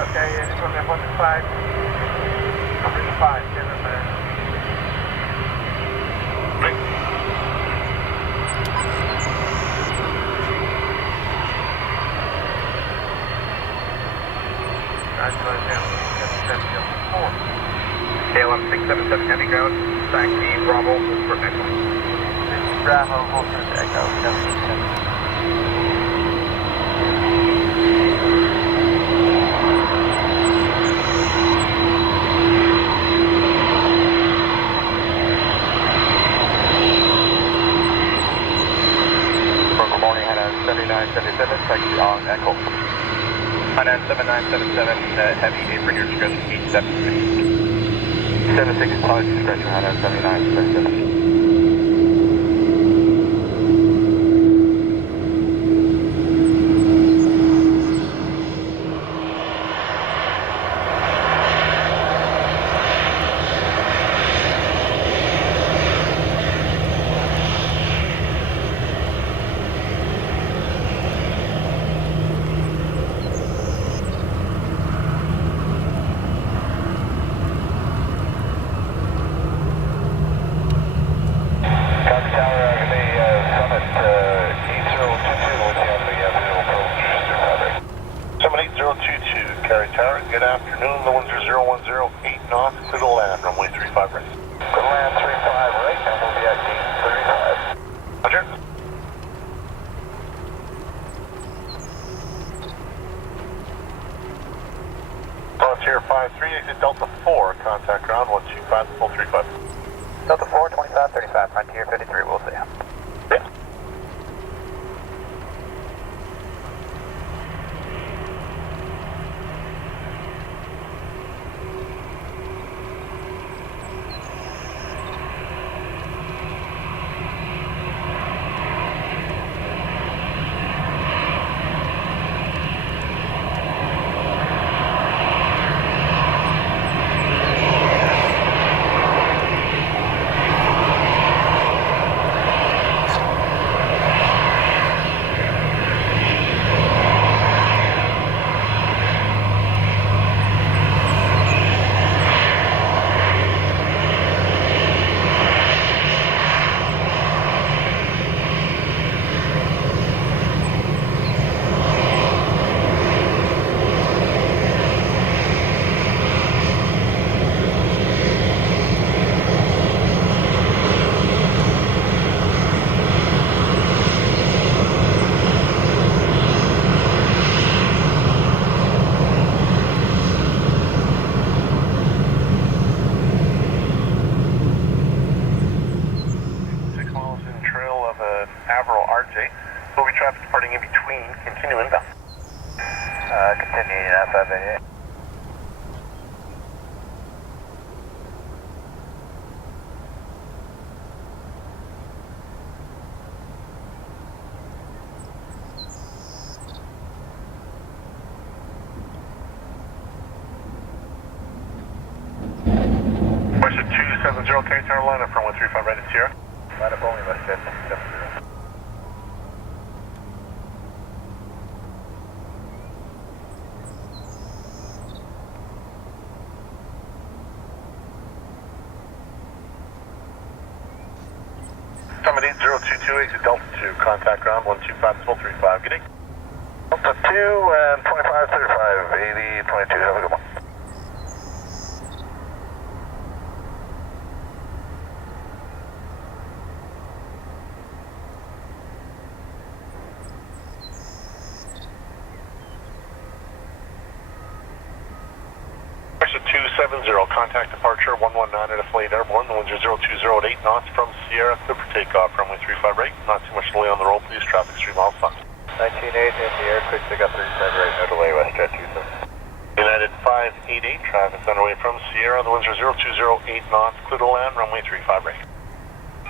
Okay, it's on the 1-5. Number 5, get in there. KLM 677 heavy ground, taxi Bravo, for next one. Bravo, hold for Echo, 767. Good morning, Hainan 7977, taxi on Echo. Hainan 7977, heavy apron, your discretion, 8750. 76 apology discretion, Hainan 7977. Good afternoon, the winds are 010, 8 knots, clear to land, runway 35 right. Clear to land 35 right, and we'll be at gate 35. Roger. Frontier 53, exit Delta 4, contact ground 125, full 35. Delta 4, 2535, Frontier 53, we'll see you. Yeah. Traffic departing in between, continue inbound. Continuing at 588. Western 270, can you turn line up from 135 right at Sierra? Line up only, Western 270. Summit 8022, exit Delta 2, contact ground 125, full 35, good day. Delta 2 and 2535, 80, 22, have a good one. Western 270, contact departure 119 at a flight airborne, the winds are 020 at 8 knots from Sierra, clear for takeoff, runway 35 right, not too much delay on the roll, please, traffic stream all fun. 1980 in the air, quick pick up 35 right, no delay, WestJet 27. United 588, traffic underway from Sierra, the winds are 020 8 knots, clear to land, runway 35 right.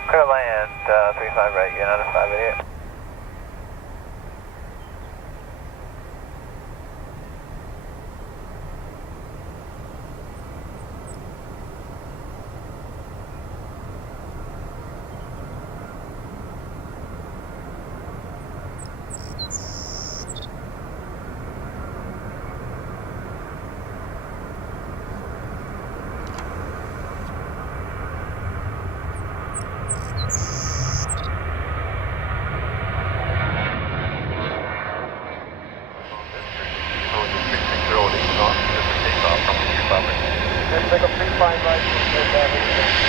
Clear to land, 35 right, United 588. Take a 35 right, and that is 15.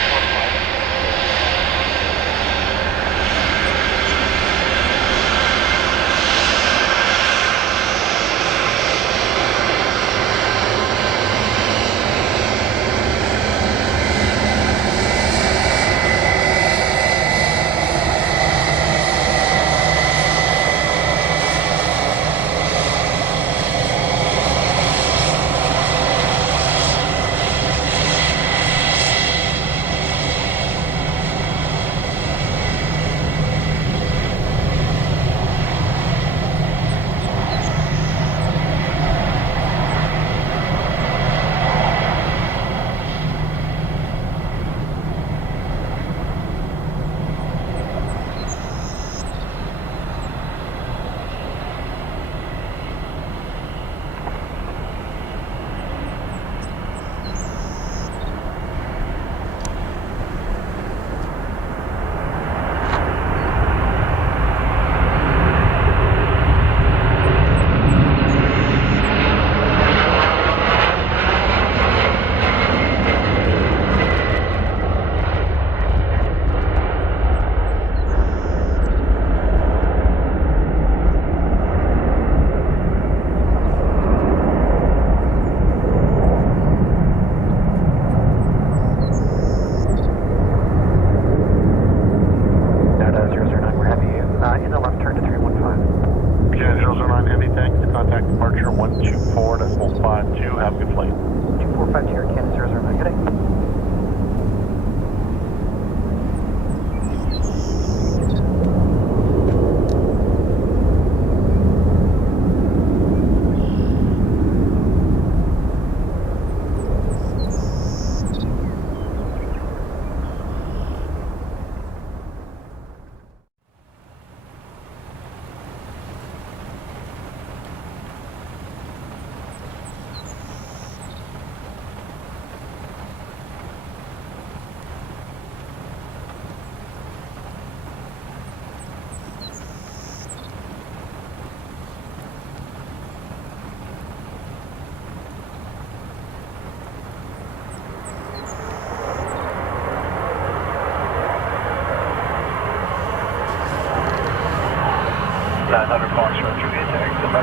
Contact departure 124.52. Have a good flight. 245 here, Canada 009, good day.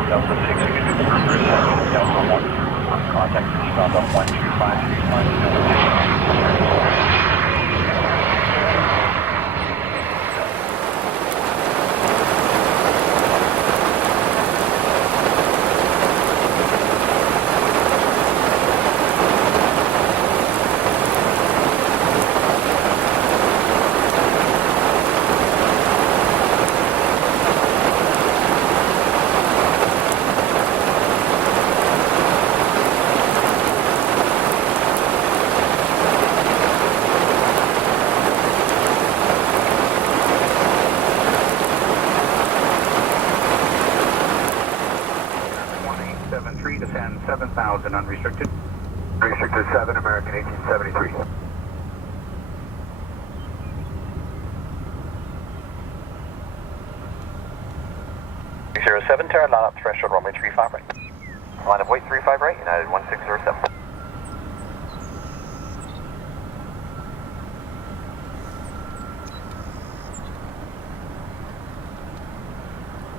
Delta 6, you can do reverse Delta 1. Contact Eastbound on 12535. Descend 7,000 unrestricted. Restricted 7, American 1873. 07, turn line up threshold runway 35 right. Line of weight 35 right, United 1607.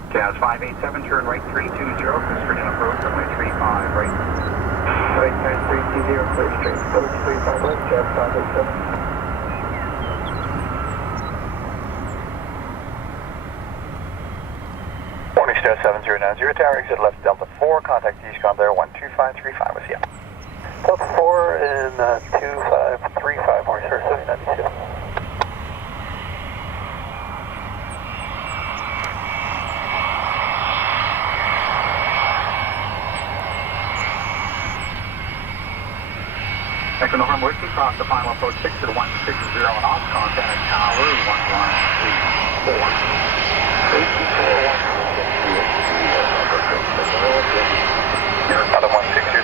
Jazz 587, turn right 320, constricting approach, runway 35 right. Right, turn 320, clear straight, approach 35 right, Jazz 587. Morning, Star 7090, tower exit left Delta 4, contact Eastbound there 12535 with you. Delta 4 and 2535, morning, Star 7092. Echo November, whiskey, cross the final approach 6 to the 160 and off, contact tower 1134. 160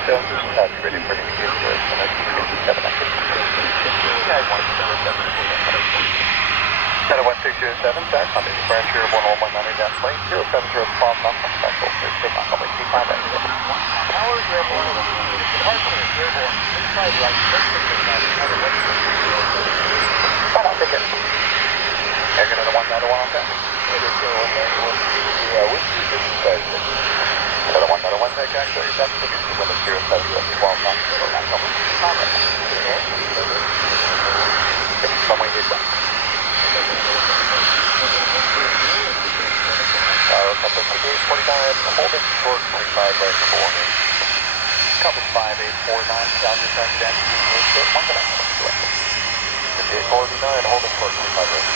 that's ready for the begin to us, and that's 57 active. Yeah, 16007, sir, on the departure 10190 down plane, 070 spot, not from special, 6 to 9, 35 active. Tower, airborne, departure, airborne. Hold on, ticket. Air another 191 on that. Yeah, we another 191 take actually. That's ticket 07 knots. Somewhere near that. Couple 4849, holding short 25 right for warning. Couple 5849, Calgary traffic down to 1 connection. 5849, holding short 25 right.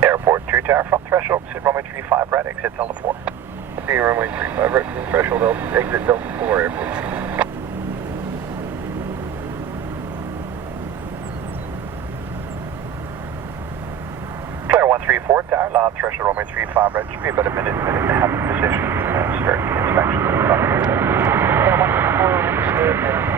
Airport 2 tower from threshold, sit runway 35 right, exit Delta 4. See runway 35 right from threshold, exit Delta 4 airport. Clear 134 tower, loud threshold runway 35 right, should be about a minute and a half in position, start the inspection. Clear 134, understood, and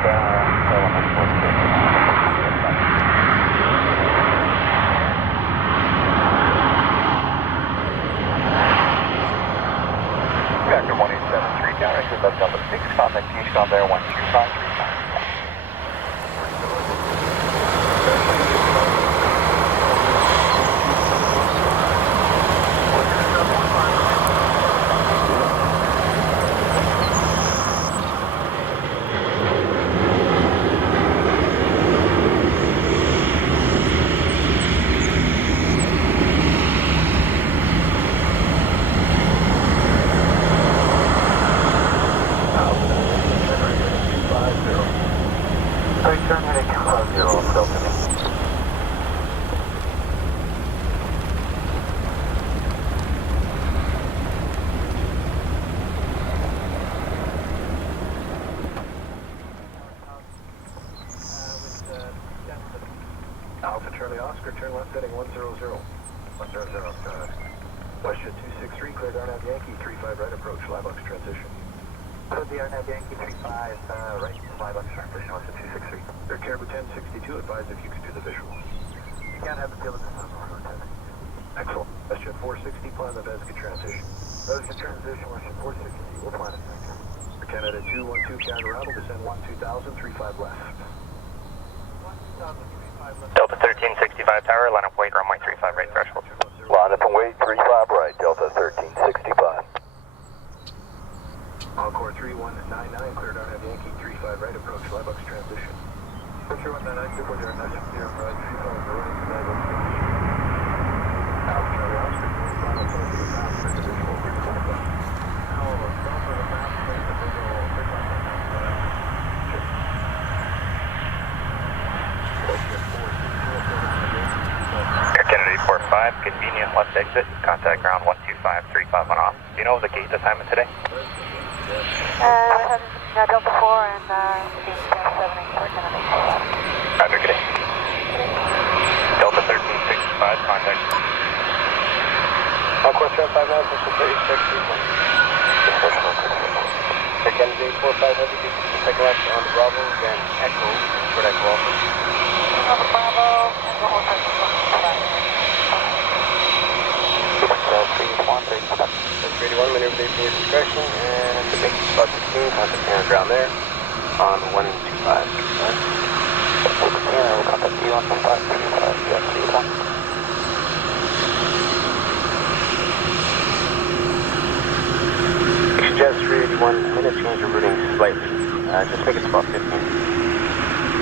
Reactor 1873, tower, exit left Delta 6, contact Houston there 12535. Alpha Charlie Oscar, turn left heading 100. 100, Westjet 263, cleared Arnav Yankee, 35 right approach, live box transition. Cleared the Arnav Yankee 35 right, live box transition, Westjet 263. Air Caribou 1062, advise if you can do the visual. You can't have the field of the sun or rotate. Excellent. Westjet 460, plan the Vesca transition. Vesca transition, Westjet 460, we'll plan it. For Canada 212, counter arrival, descend 12000, 35 left. Delta 1365 tower, line up weight, runway 35 right threshold. Line up and wait, 35 right, Delta 1365. Encore 3199, cleared Arnav Yankee, 35 right approach, live box transition. 3199, super 0, 9, 0, 35 right, live box transition. Alpha Charlie Oscar, final close to the map, for the visual, pre-flight left. Air Kennedy 45, convenient left exit, contact ground 12535 on off. Do you know the gate assignment today? Delta 4 and Delta 7 for Kennedy. Roger, good day. Delta 1365, contact. Concourse 759, position 3631. Air Kennedy 45 heavy, take left on the Bravo, then Echo, for Echo Alpha. Bravo, and the whole time. 381, maneuver for your discretion, and the big spot 16, contact down ground there, on 125. I will contact you on 1535, yes, see you on. I suggest 381 minute change of routing slightly, just make it spot 15.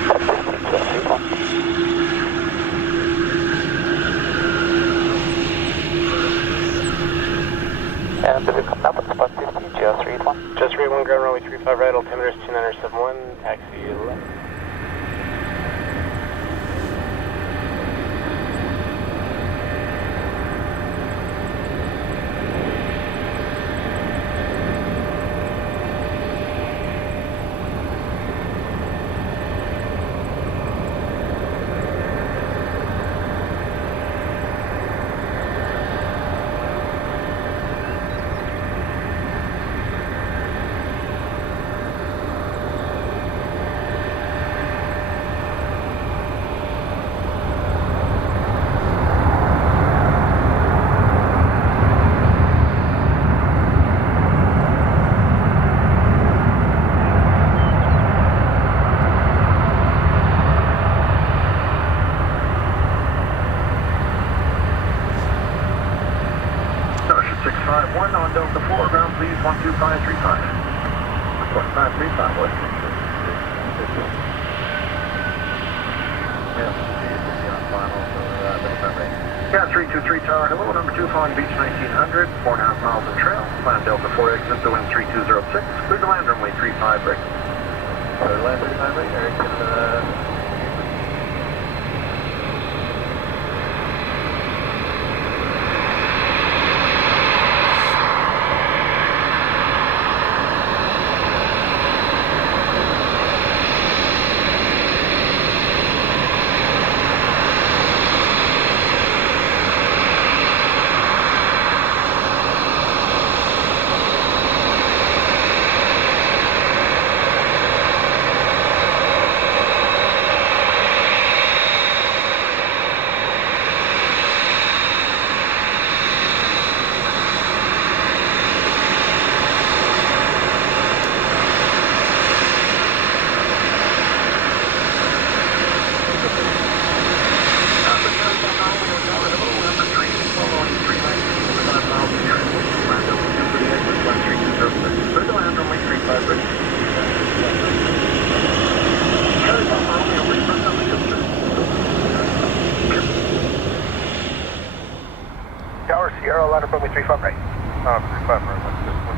Spot 15, yes, see you on. And Pacific coming up with spot 50, just read 1. Just read 1, ground runway 35 right, altimeter is 2971, taxi left. One on Delta 4, ground please, 12535. 12535, what? Yeah, 323 tower, hello, number 2, following beach 1900, 4.5 miles in trail, plan Delta 4 exit to wind 3206, clear to land runway 35 right. Land 35 right, Eric, Tower Sierra, line up runway 35 right. 35 right, what's this one?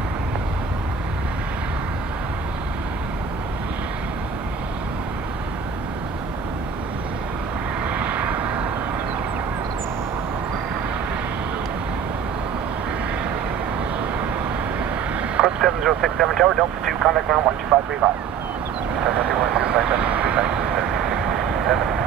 Code 7067 Tower, Delta 2, contact ground 12535. 7.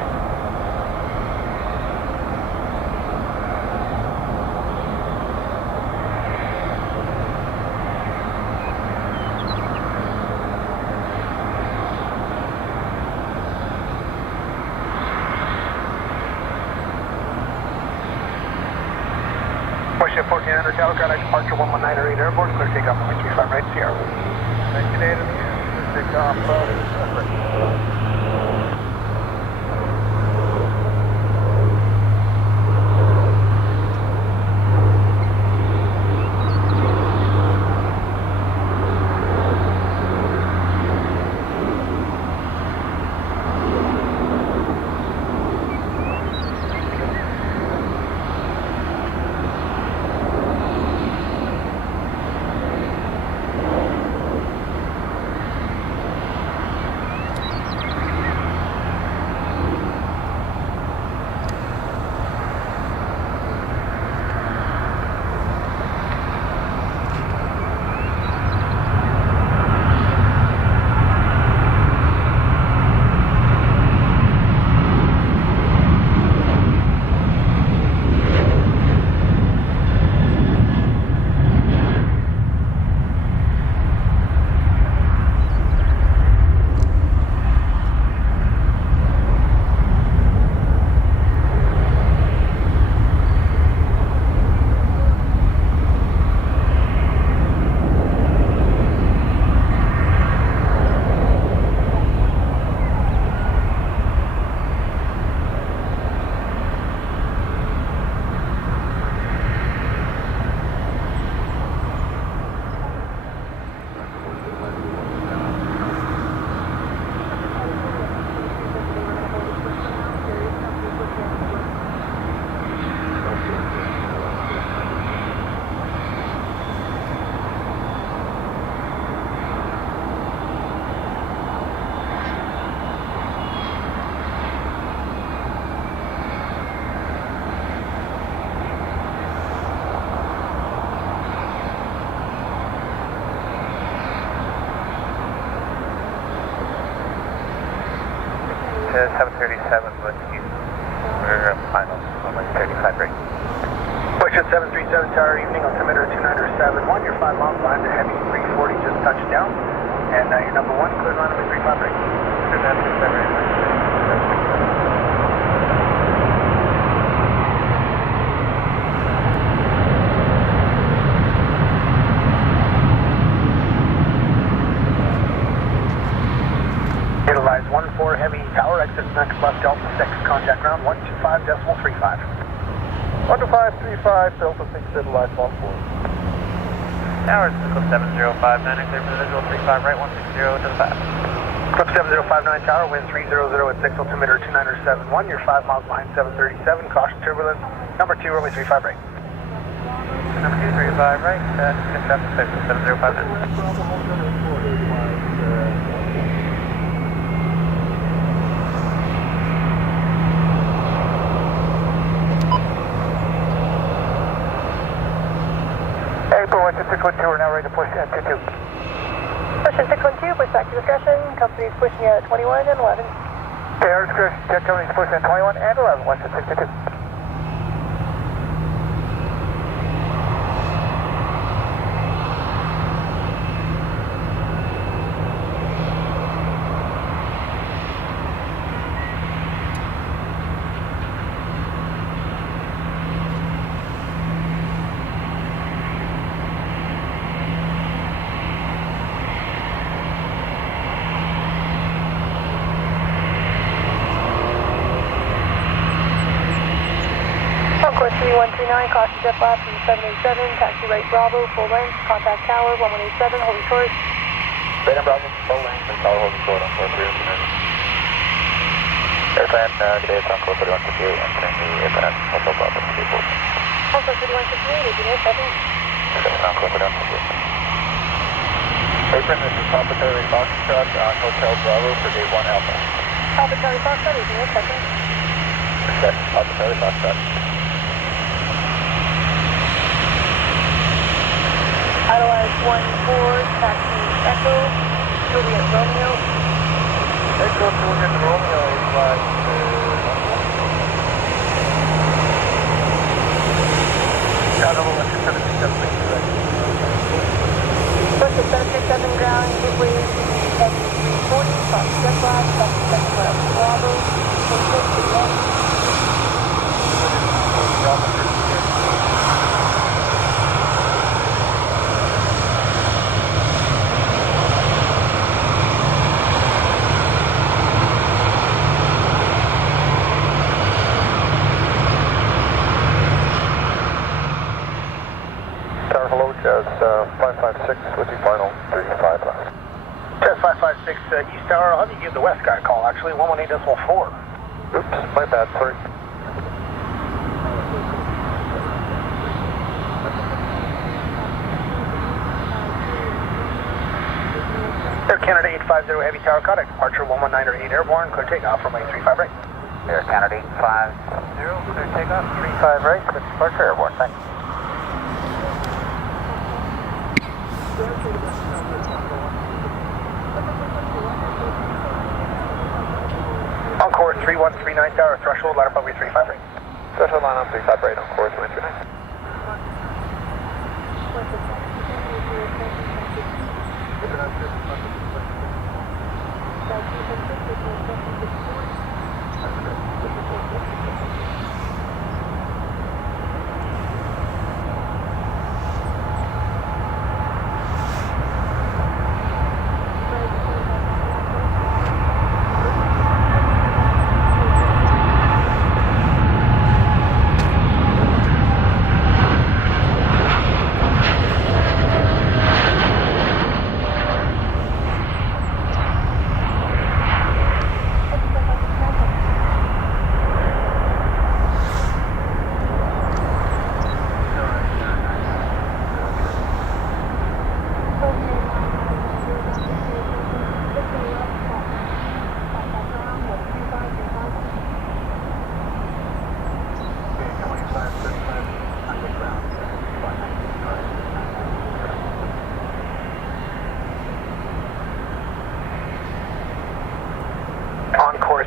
Ship 1400 Tower, contact departure 119 airport, clear takeoff runway 35 right, Sierra. 1980, clear takeoff, 737 with you. We're final, runway 35 break. Question 737 Tower, evening, altimeter 2971. Your 5 miles behind the heavy 340 just touched down. And your number 1, clear runway 35 break. Utilize 14 heavy tower, exit next left Delta 6, contact ground 125.35. 12535, Delta 6, utilize 14. Tower, Cisco 7059, clear for the visual 35 right, 160 to the pass. Clip 7059 Tower, wind 300 at 6, altimeter 2971. You're 5 miles behind 737, caution turbulence. Number 2, runway 35 right. Number 2, 35 right, good traffic, 7059. Question 612, we're now ready to push at 22. Question 612, push back to discretion. Company's pushing at 21 and 11. Okay, our discretion, check company's pushing at 21 and 11, West at 622. Course 3139, caution jet blast from 787, taxi right Bravo, full length, contact tower 1187, holding short. Radar Bravo, full length, and tower holding short on 4329. Airplane, today is on code 3158, entering the airplane Hotel Bravo, 34. Also 3158, engineer 7. On code 3158. Apron, this is Papa Charlie Foxtrot on Hotel Bravo for Gate 1 Alpha. Papa Charlie Foxtrot, engineer 7. Papa Charlie Foxtrot. Idolize 14, taxi Echo, Juliet Romeo. Echo Juliet Romeo, flight Push at 737 ground, gateway heavy 340, caution jet blast, taxi second left Bravo, full short to the left. Jazz 556 with the final 35 left. Jazz 556 East Tower, I'll have you give the West guy a call actually, 118.4. Oops, my bad, sorry. Air Canada 850 Heavy Tower, contact departure 119 or 8 airborne, clear takeoff from 35 right. Air Canada 850, clear takeoff, 35 right, clear departure airborne, thanks. On course 3139 Tower, threshold, line up runway 35 right. Threshold line up 35 right on course 139.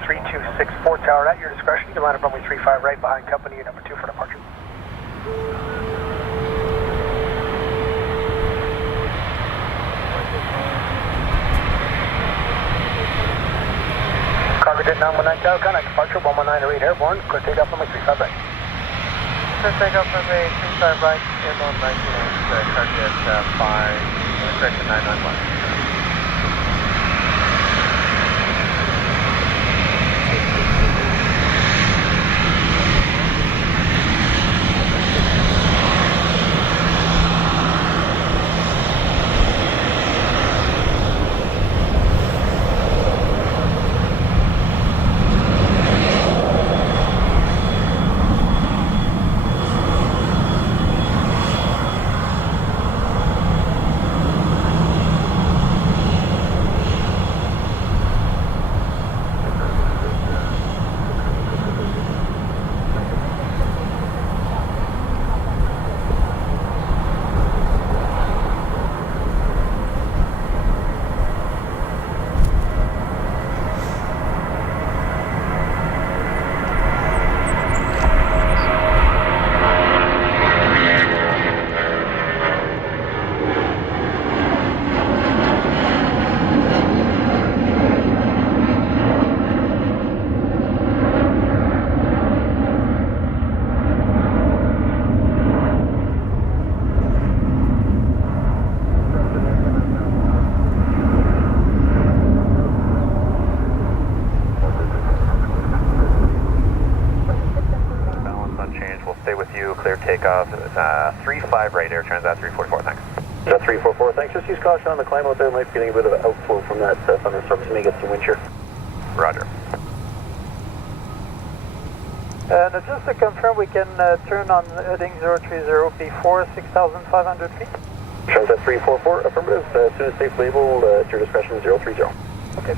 3264 tower at your discretion. You can line up runway 35 right behind company number 2 for departure. Cargo did 919 tower, contact departure 11908 airborne, clear takeoff runway 35 right. Clear takeoff runway 35 right, airborne 19 target 5, correction 991. Takeoff, 35 right, Air Transat 344, thanks. 344, thanks. Just use caution on the climb out there. Might be getting a bit of outflow from that thunderstorm, so may get some wind shear. Roger. And just to confirm, we can turn on heading 030 before 6,500 feet. Transat 344, affirmative. As soon as safe labeled, at your discretion, 030. Okay.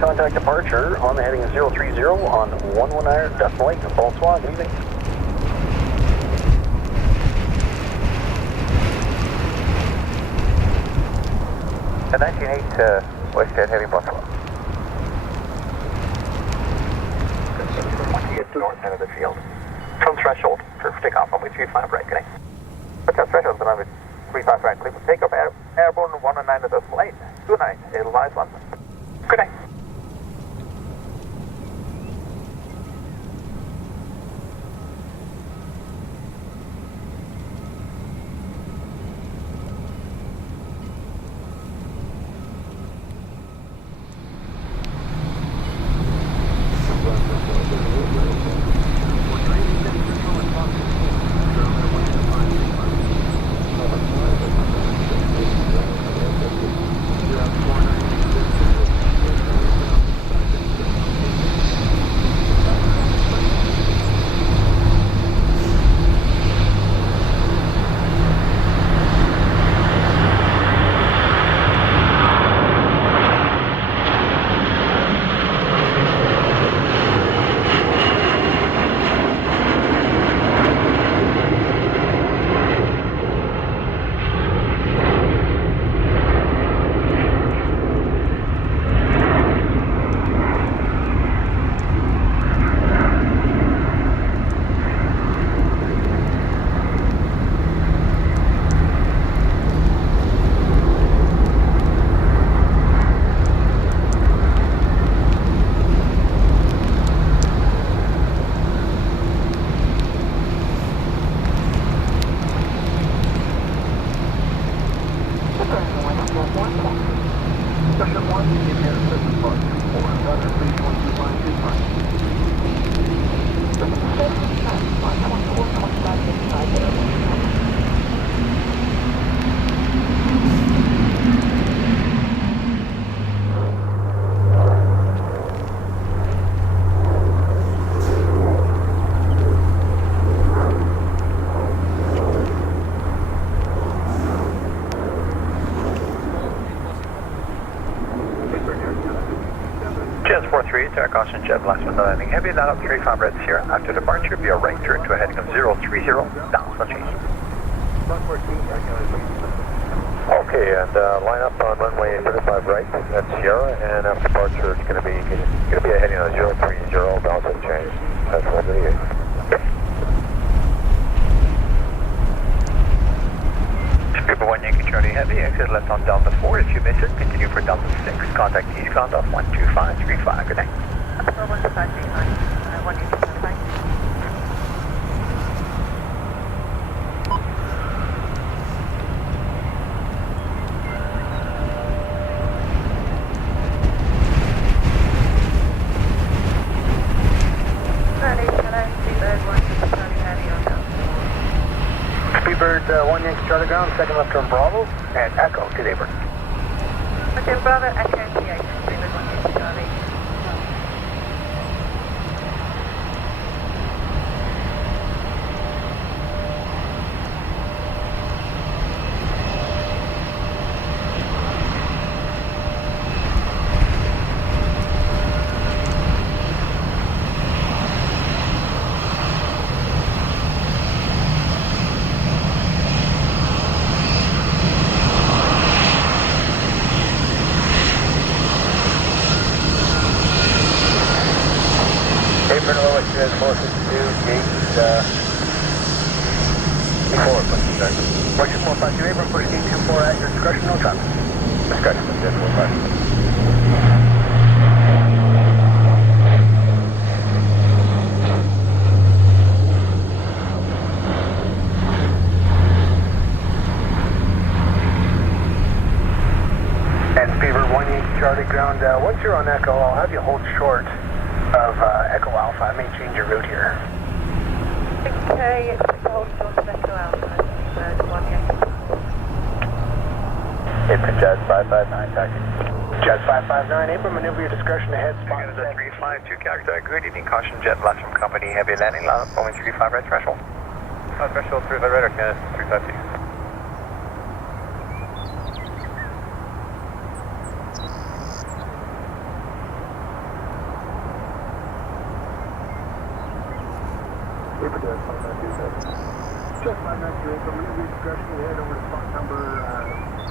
Contact departure on the heading 030 on 119.8. Bonsoir, good evening. At 19.8 Westjet heading bonsoir. Once you get to north end of the field, from threshold for takeoff runway 35 right, good night. Hotel threshold for runway 35 right, clear for takeoff airborne 109.8. Good night, Edelweiss London. Good night. tower, caution jet blast with the landing heavy, that up 35 red Sierra. After departure, be a right turn to a heading of 030, down, no change. Okay, and line up on runway 35 right, that's Sierra, and after departure it's going to be a heading of 030, down, no change. That's 138. Speedbird 1 Yankee Charlie Heavy, exit left on Delta 4. If you miss it, continue for Delta 6. Contact East Contact 12535. Good night. 12535, 1 Yankee Charlie. Speedbird 1 Yankee Charlie ground, second left turn Bravo, and Echo to Neighbor. Okay, Bravo, Echo to 8, Speedbird 1 Yankee Charlie. Apron low at 462, gate before, please, sir. 12452 apron, push gate 24 at your discretion, no traffic. Discretion, that's 45. And Speedbird 1 Yankee Charlie ground, once you're on Echo, I'll have you hold short of Echo Alpha. I may change your route here. Okay, it's hold short of Echo Alpha, Speedbird 1 Yankee. Apron Jazz 559, taxi. Jazz 559, Apron, maneuver your discretion ahead. Spot is at 352, Calgary, good evening. Caution jet left from company, heavy landing, line up, only 35 red threshold. Threshold 35 red, or Canada 352. Apron Jazz 592, Jazz 592, Apron, maneuver your discretion ahead over to spot number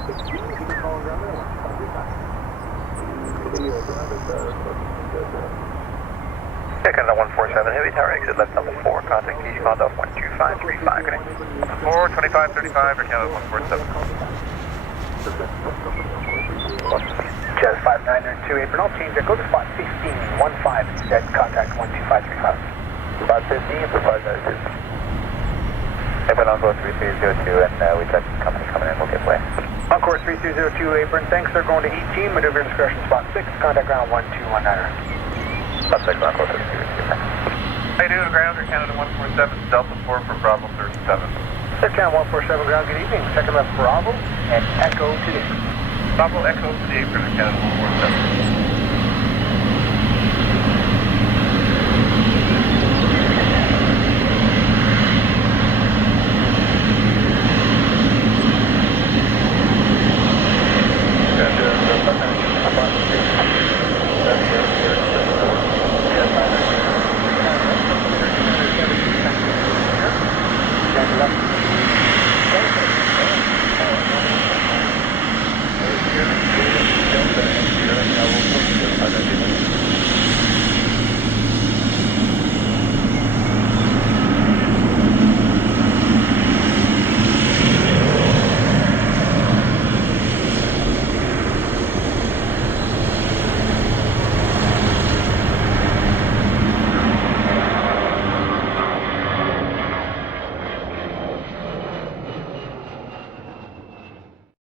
16. You can call and ground there, 12535. Canada 147, heavy tower, exit left number 4, contact East Contact 12535, good night. 42535 or Canada 147. Jazz 592, Apron, I'll change it, go to spot 16, 15, set contact 12535. Spot 15 for 592. Apron, I'll go 3302 and we check company coming in, we'll get away. Encore 3302, Apron, thanks, they're going to 18, maneuver discretion, spot 6, contact ground 1219. Spot 6, Encore 3302. How you doing, ground or Canada 147, Delta 4 for Bravo 37. Sir, Canada 147, ground, good evening, second left Bravo, and Echo to the apron. Bravo Echo to the apron of Canada 147.